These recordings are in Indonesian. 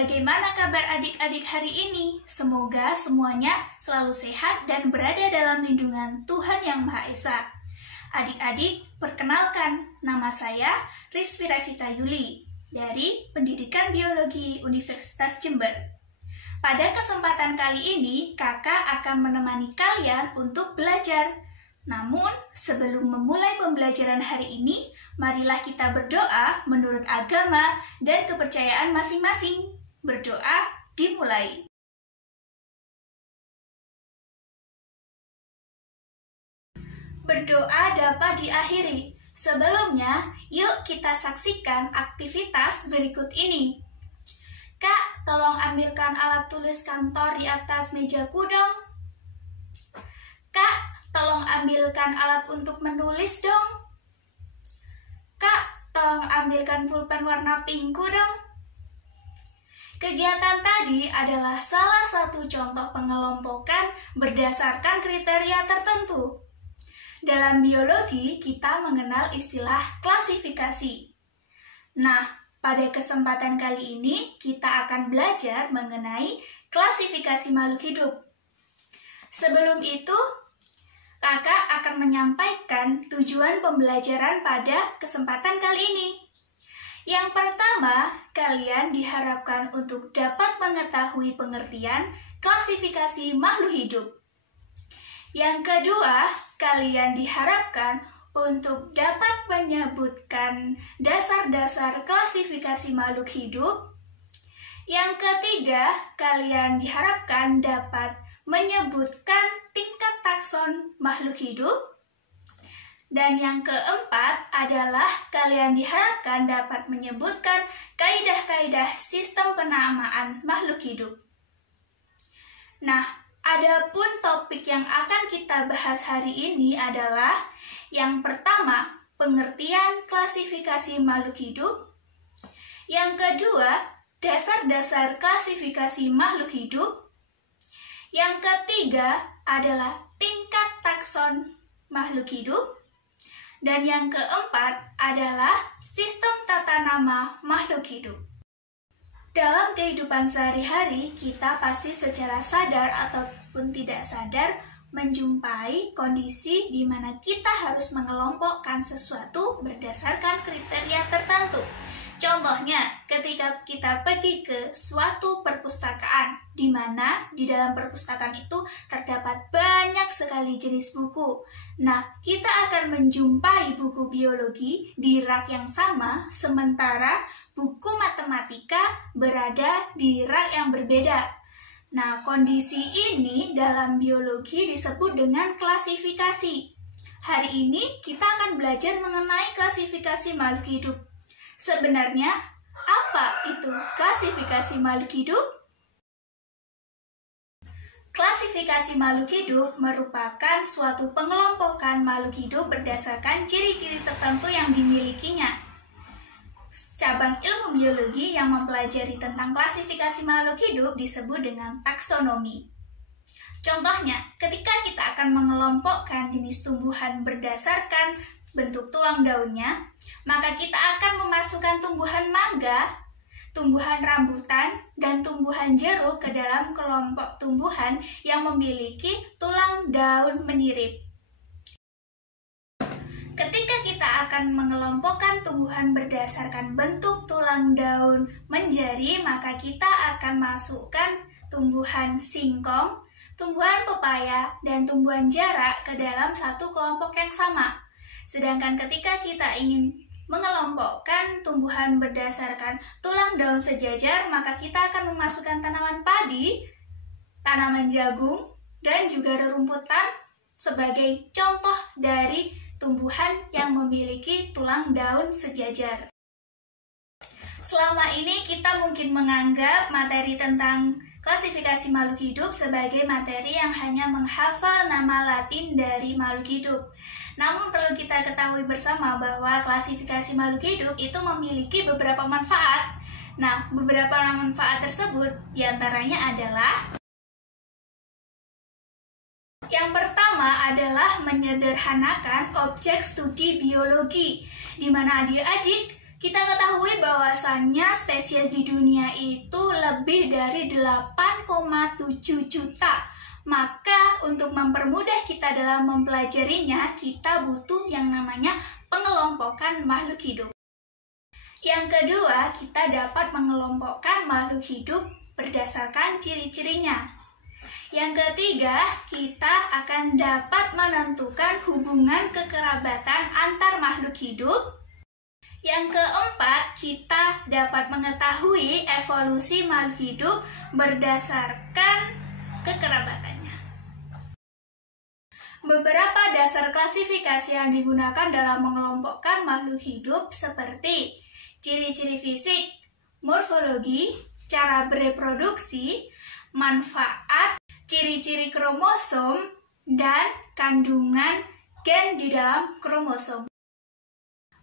Bagaimana kabar adik-adik hari ini? Semoga semuanya selalu sehat dan berada dalam lindungan Tuhan Yang Maha Esa. Adik-adik, perkenalkan, nama saya Rizvi Revita Yuli dari Pendidikan Biologi Universitas Jember. Pada kesempatan kali ini, kakak akan menemani kalian untuk belajar. Namun, sebelum memulai pembelajaran hari ini, marilah kita berdoa menurut agama dan kepercayaan masing-masing. Berdoa dimulai. Berdoa dapat diakhiri. Sebelumnya, yuk kita saksikan aktivitas berikut ini. Kak, tolong ambilkan alat tulis kantor di atas mejaku dong. Kak, tolong ambilkan alat untuk menulis dong. Kak, tolong ambilkan pulpen warna pinku dong. Kegiatan tadi adalah salah satu contoh pengelompokan berdasarkan kriteria tertentu. Dalam biologi, kita mengenal istilah klasifikasi. Nah, pada kesempatan kali ini, kita akan belajar mengenai klasifikasi makhluk hidup. Sebelum itu, kakak akan menyampaikan tujuan pembelajaran pada kesempatan kali ini. Yang pertama, kalian diharapkan untuk dapat mengetahui pengertian klasifikasi makhluk hidup. Yang kedua, kalian diharapkan untuk dapat menyebutkan dasar-dasar klasifikasi makhluk hidup. Yang ketiga, kalian diharapkan dapat menyebutkan tingkat takson makhluk hidup. Dan yang keempat adalah kalian diharapkan dapat menyebutkan kaidah-kaidah sistem penamaan makhluk hidup. Nah, adapun topik yang akan kita bahas hari ini adalah yang pertama, pengertian klasifikasi makhluk hidup. Yang kedua, dasar-dasar klasifikasi makhluk hidup. Yang ketiga adalah tingkat takson makhluk hidup. Dan yang keempat adalah sistem tata nama makhluk hidup. Dalam kehidupan sehari-hari, kita pasti secara sadar ataupun tidak sadar menjumpai kondisi di mana kita harus mengelompokkan sesuatu berdasarkan kriteria tertentu. Contohnya, ketika kita pergi ke suatu perpustakaan, di mana di dalam perpustakaan itu terdapat banyak sekali jenis buku. Nah, kita akan menjumpai buku biologi di rak yang sama, sementara buku matematika berada di rak yang berbeda. Nah, kondisi ini dalam biologi disebut dengan klasifikasi. Hari ini kita akan belajar mengenai klasifikasi makhluk hidup. Sebenarnya, apa itu klasifikasi makhluk hidup? Klasifikasi makhluk hidup merupakan suatu pengelompokan makhluk hidup berdasarkan ciri-ciri tertentu yang dimilikinya. Cabang ilmu biologi yang mempelajari tentang klasifikasi makhluk hidup disebut dengan taksonomi. Contohnya, ketika kita akan mengelompokkan jenis tumbuhan berdasarkan bentuk tulang daunnya, maka kita akan memasukkan tumbuhan mangga, tumbuhan rambutan, dan tumbuhan jeruk ke dalam kelompok tumbuhan yang memiliki tulang daun menyirip. Ketika kita akan mengelompokkan tumbuhan berdasarkan bentuk tulang daun menjari, maka kita akan masukkan tumbuhan singkong, tumbuhan pepaya, dan tumbuhan jarak ke dalam satu kelompok yang sama. Sedangkan ketika kita ingin mengelompokkan tumbuhan berdasarkan tulang daun sejajar, maka kita akan memasukkan tanaman padi, tanaman jagung, dan juga rerumputan sebagai contoh dari tumbuhan yang memiliki tulang daun sejajar. Selama ini kita mungkin menganggap materi tentang klasifikasi makhluk hidup sebagai materi yang hanya menghafal nama Latin dari makhluk hidup. Namun perlu kita ketahui bersama bahwa klasifikasi makhluk hidup itu memiliki beberapa manfaat. Nah, beberapa manfaat tersebut diantaranya adalah yang pertama adalah menyederhanakan objek studi biologi, di mana adik-adik kita ketahui bahwasannya spesies di dunia itu lebih lebih dari 8,7 juta. Maka untuk mempermudah kita dalam mempelajarinya, kita butuh yang namanya pengelompokan makhluk hidup. Yang kedua, kita dapat mengelompokkan makhluk hidup berdasarkan ciri-cirinya. Yang ketiga, kita akan dapat menentukan hubungan kekerabatan antar makhluk hidup. Yang keempat, kita dapat mengetahui evolusi makhluk hidup berdasarkan kekerabatannya. Beberapa dasar klasifikasi yang digunakan dalam mengelompokkan makhluk hidup seperti ciri-ciri fisik, morfologi, cara bereproduksi, manfaat, ciri-ciri kromosom, dan kandungan gen di dalam kromosom.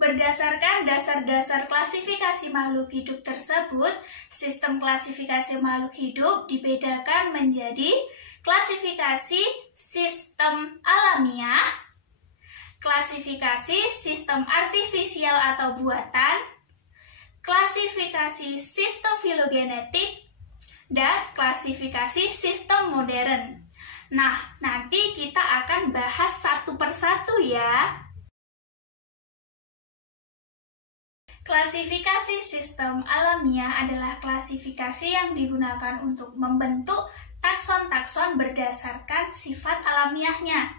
Berdasarkan dasar-dasar klasifikasi makhluk hidup tersebut, sistem klasifikasi makhluk hidup dibedakan menjadi klasifikasi sistem alamiah, klasifikasi sistem artifisial atau buatan, klasifikasi sistem filogenetik, dan klasifikasi sistem modern. Nah, nanti kita akan bahas satu persatu ya. Klasifikasi sistem alamiah adalah klasifikasi yang digunakan untuk membentuk takson-takson berdasarkan sifat alamiahnya.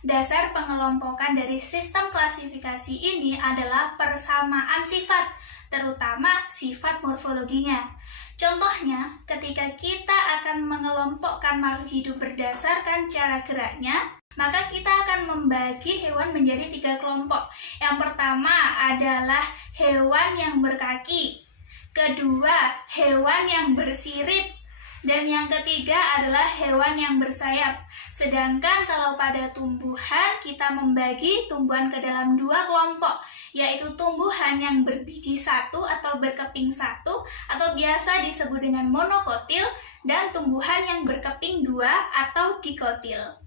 Dasar pengelompokan dari sistem klasifikasi ini adalah persamaan sifat, terutama sifat morfologinya. Contohnya, ketika kita akan mengelompokkan makhluk hidup berdasarkan cara geraknya, maka kita akan membagi hewan menjadi 3 kelompok. Yang pertama adalah hewan yang berkaki, kedua hewan yang bersirip, dan yang ketiga adalah hewan yang bersayap. Sedangkan kalau pada tumbuhan, kita membagi tumbuhan ke dalam 2 kelompok, yaitu tumbuhan yang berbiji 1 atau berkeping 1 atau biasa disebut dengan monokotil, dan tumbuhan yang berkeping 2 atau dikotil.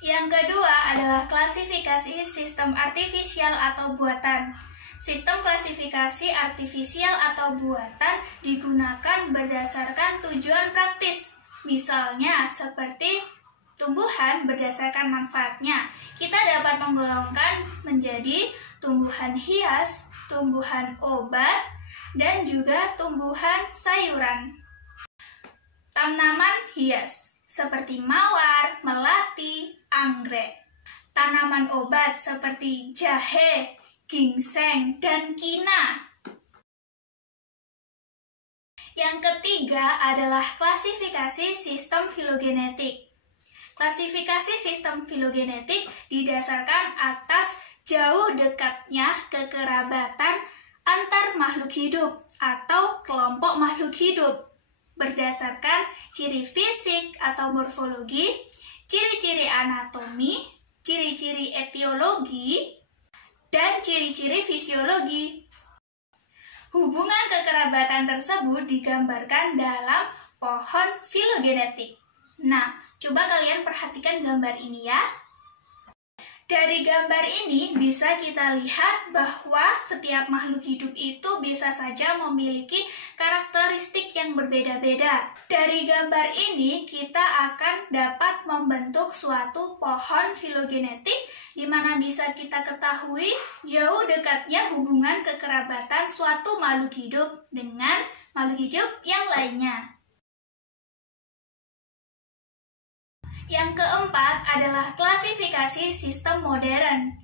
Yang kedua adalah klasifikasi sistem artifisial atau buatan. Sistem klasifikasi artifisial atau buatan digunakan berdasarkan tujuan praktis. Misalnya seperti tumbuhan berdasarkan manfaatnya. Kita dapat menggolongkan menjadi tumbuhan hias, tumbuhan obat, dan juga tumbuhan sayuran. Tanaman hias seperti mawar, melati, anggrek. Tanaman obat seperti jahe, ginseng, dan kina. Yang ketiga adalah klasifikasi sistem filogenetik. Klasifikasi sistem filogenetik didasarkan atas jauh dekatnya kekerabatan antar makhluk hidup atau kelompok makhluk hidup berdasarkan ciri fisik atau morfologi, ciri-ciri anatomi, ciri-ciri etiologi, dan ciri-ciri fisiologi. Hubungan kekerabatan tersebut digambarkan dalam pohon filogenetik. Nah, coba kalian perhatikan gambar ini ya. Dari gambar ini bisa kita lihat bahwa setiap makhluk hidup itu bisa saja memiliki karakteristik yang berbeda-beda. Dari gambar ini kita akan dapat membentuk suatu pohon filogenetik di mana bisa kita ketahui jauh dekatnya hubungan kekerabatan suatu makhluk hidup dengan makhluk hidup yang lainnya. Yang keempat adalah klasifikasi sistem modern.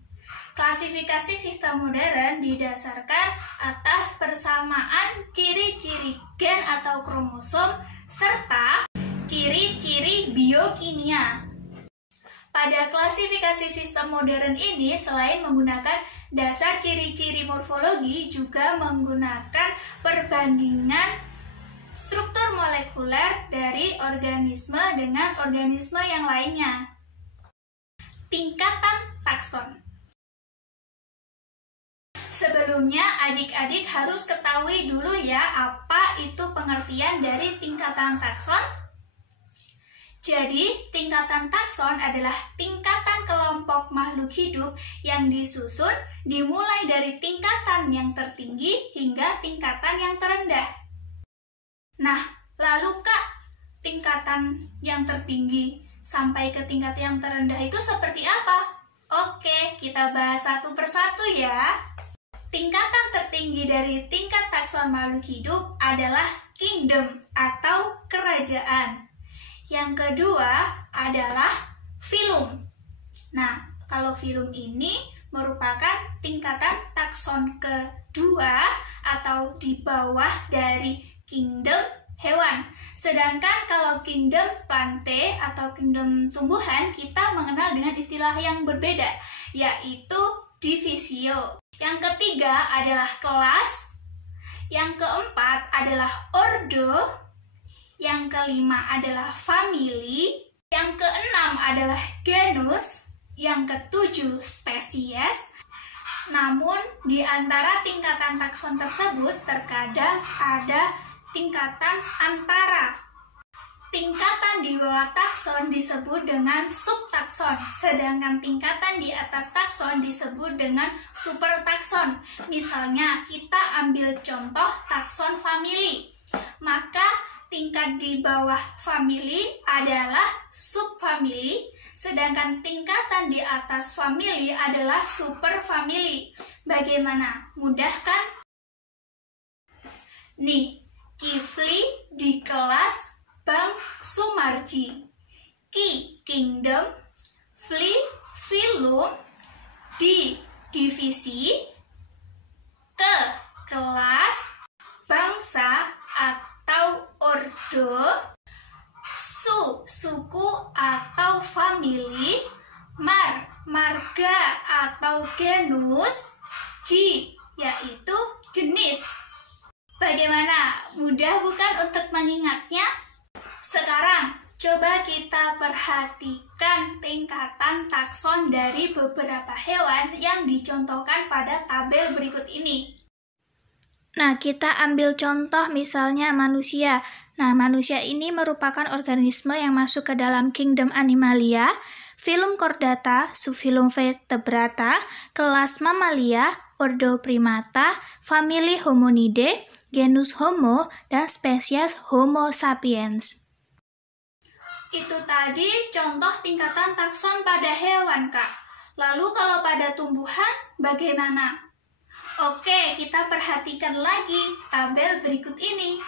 Klasifikasi sistem modern didasarkan atas persamaan ciri-ciri gen atau kromosom serta ciri-ciri biokimia. Pada klasifikasi sistem modern ini, selain menggunakan dasar ciri-ciri morfologi, juga menggunakan perbandingan struktur molekuler dari organisme dengan organisme yang lainnya. Tingkatan takson. Sebelumnya, adik-adik harus ketahui dulu ya apa itu pengertian dari tingkatan takson. Jadi, tingkatan takson adalah tingkatan kelompok makhluk hidup yang disusun dimulai dari tingkatan yang tertinggi hingga tingkatan yang terendah. Nah, lalu Kak, tingkatan yang tertinggi sampai ke tingkat yang terendah itu seperti apa? Oke, kita bahas satu persatu ya. Tingkatan tertinggi dari tingkat takson makhluk hidup adalah kingdom atau kerajaan. Yang kedua adalah filum. Nah, kalau filum ini merupakan tingkatan takson kedua atau di bawah dari kingdom hewan. Sedangkan kalau kingdom plante atau kingdom tumbuhan kita mengenal dengan istilah yang berbeda, yaitu divisio. Yang ketiga adalah kelas. Yang keempat adalah ordo. Yang kelima adalah family. Yang keenam adalah genus. Yang ketujuh spesies. Namun di antara tingkatan takson tersebut terkadang ada tingkatan antara. Tingkatan di bawah takson disebut dengan subtakson, sedangkan tingkatan di atas takson disebut dengan supertakson. Misalnya, kita ambil contoh takson family. Maka tingkat di bawah family adalah subfamily, sedangkan tingkatan di atas family adalah superfamily. Bagaimana? Mudah kan? Nih, Kifli di kelas Bang Sumarji. Ki, kingdom. Fli, filum. Di, divisi. Ke, kelas. Bangsa atau ordo. Su, suku atau family. Mar, marga atau genus. Ji, yaitu jenis. Bagaimana? Mudah bukan untuk mengingatnya? Sekarang, coba kita perhatikan tingkatan takson dari beberapa hewan yang dicontohkan pada tabel berikut ini. Nah, kita ambil contoh misalnya manusia. Nah, manusia ini merupakan organisme yang masuk ke dalam kingdom Animalia, filum Chordata, subfilum Vertebrata, kelas Mammalia, ordo Primata, family Hominidae, genus Homo, dan spesies Homo sapiens. Itu tadi contoh tingkatan takson pada hewan, Kak. Lalu kalau pada tumbuhan, bagaimana? Oke, kita perhatikan lagi tabel berikut ini.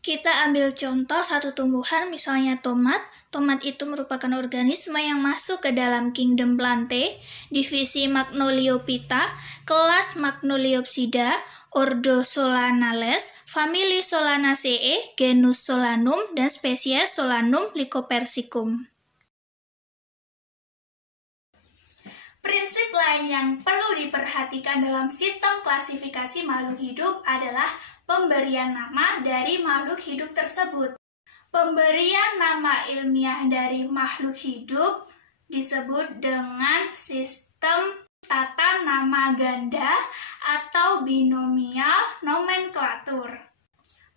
Kita ambil contoh satu tumbuhan, misalnya tomat. Tomat itu merupakan organisme yang masuk ke dalam kingdom Plantae, divisi Magnoliophyta, kelas Magnoliopsida, ordo Solanales, family Solanaceae, genus Solanum, dan spesies Solanum lycopersicum. Prinsip lain yang perlu diperhatikan dalam sistem klasifikasi makhluk hidup adalah pemberian nama dari makhluk hidup tersebut. Pemberian nama ilmiah dari makhluk hidup disebut dengan sistem tata nama ganda atau binomial nomenklatur.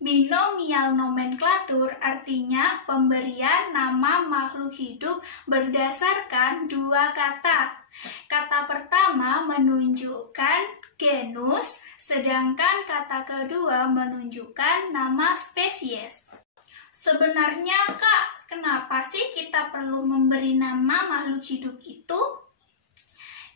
Binomial nomenklatur artinya pemberian nama makhluk hidup berdasarkan dua kata. Kata pertama menunjukkan genus, sedangkan kata kedua menunjukkan nama spesies. Sebenarnya, Kak, kenapa sih kita perlu memberi nama makhluk hidup itu?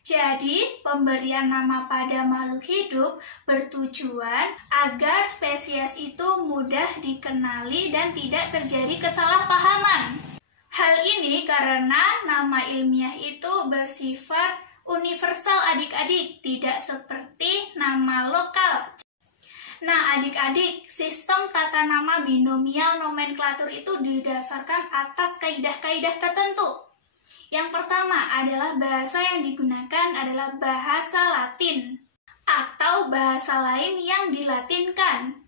Jadi, pemberian nama pada makhluk hidup bertujuan agar spesies itu mudah dikenali dan tidak terjadi kesalahpahaman. Hal ini karena nama ilmiah itu bersifat universal adik-adik, tidak seperti nama lokal. Nah, adik-adik, sistem tata nama binomial nomenklatur itu didasarkan atas kaidah-kaidah tertentu. Yang pertama adalah bahasa yang digunakan adalah bahasa Latin atau bahasa lain yang dilatinkan.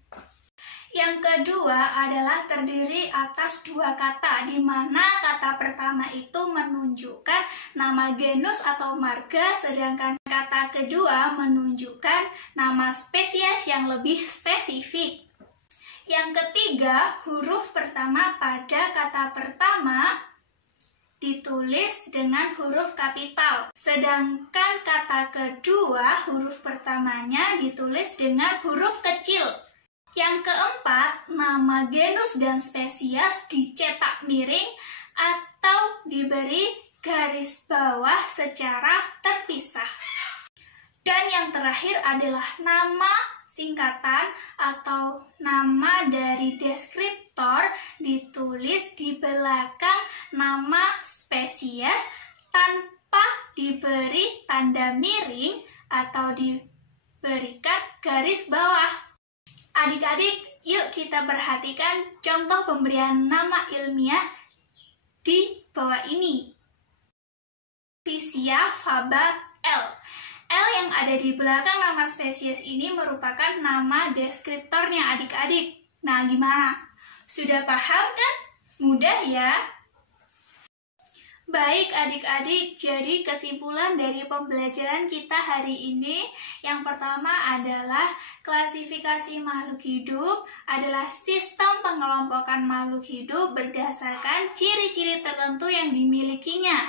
Yang kedua adalah terdiri atas dua kata, di mana kata pertama itu menunjukkan nama genus atau marga, sedangkan kata kedua menunjukkan nama spesies yang lebih spesifik. Yang ketiga, huruf pertama pada kata pertama ditulis dengan huruf kapital. Sedangkan kata kedua, huruf pertamanya ditulis dengan huruf kecil. Yang keempat, nama genus dan spesies dicetak miring atau diberi garis bawah secara terpisah. Dan yang terakhir adalah nama singkatan atau nama dari deskriptor ditulis di belakang nama spesies tanpa diberi tanda miring atau diberikan garis bawah. Adik-adik, yuk kita perhatikan contoh pemberian nama ilmiah di bawah ini. Picia faba L. L yang ada di belakang nama spesies ini merupakan nama deskriptornya adik-adik. Nah, gimana? Sudah paham kan? Mudah ya? Baik adik-adik, jadi kesimpulan dari pembelajaran kita hari ini yang pertama adalah klasifikasi makhluk hidup adalah sistem pengelompokan makhluk hidup berdasarkan ciri-ciri tertentu yang dimilikinya.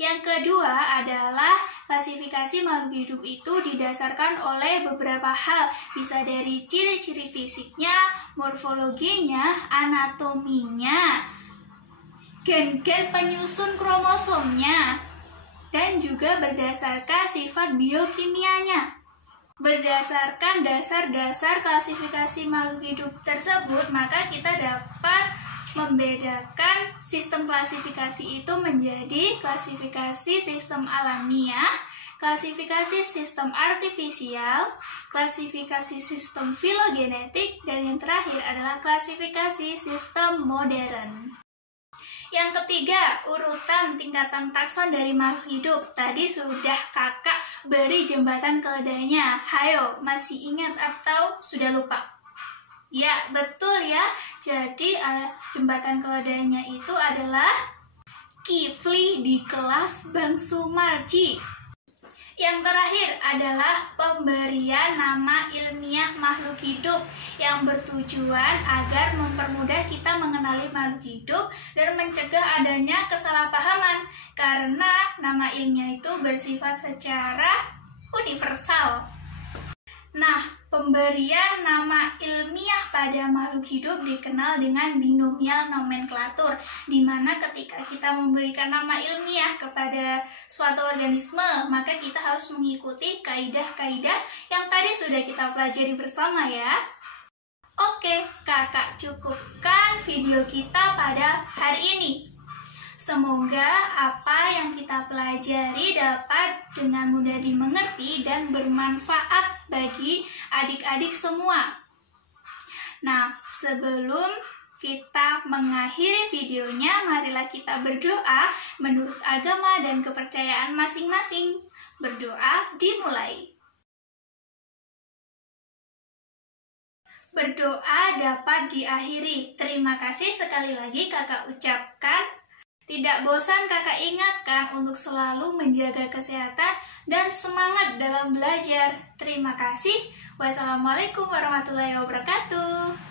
Yang kedua adalah klasifikasi makhluk hidup itu didasarkan oleh beberapa hal, bisa dari ciri-ciri fisiknya, morfologinya, anatominya, gen-gen penyusun kromosomnya, dan juga berdasarkan sifat biokimianya. Berdasarkan dasar-dasar klasifikasi makhluk hidup tersebut, maka kita dapat membedakan sistem klasifikasi itu menjadi klasifikasi sistem alamiah, klasifikasi sistem artifisial, klasifikasi sistem filogenetik, dan yang terakhir adalah klasifikasi sistem modern. Yang ketiga, urutan tingkatan takson dari makhluk hidup. Tadi sudah kakak beri jembatan keledainya. Hayo, masih ingat atau sudah lupa? Ya, betul ya. Jadi jembatan keledainya itu adalah Kifli di kelas Bang Sumarji. Yang terakhir adalah pemberian nama ilmiah makhluk hidup yang bertujuan agar mempermudah kita mengenali makhluk hidup dan mencegah adanya kesalahpahaman karena nama ilmiah itu bersifat secara universal. Nah, pemberian nama ilmiah pada makhluk hidup dikenal dengan binomial nomenklatur, di mana ketika kita memberikan nama ilmiah kepada suatu organisme, maka kita harus mengikuti kaidah-kaidah yang tadi sudah kita pelajari bersama ya. Oke, kakak cukupkan video kita pada hari ini. Semoga apa yang kita pelajari dapat dengan mudah dimengerti dan bermanfaat bagi adik-adik semua. Nah, sebelum kita mengakhiri videonya, marilah kita berdoa menurut agama dan kepercayaan masing-masing. Berdoa dimulai. Berdoa dapat diakhiri. Terima kasih sekali lagi kakak ucapkan. Tidak bosan kakak ingatkan untuk selalu menjaga kesehatan dan semangat dalam belajar. Terima kasih. Wassalamualaikum warahmatullahi wabarakatuh.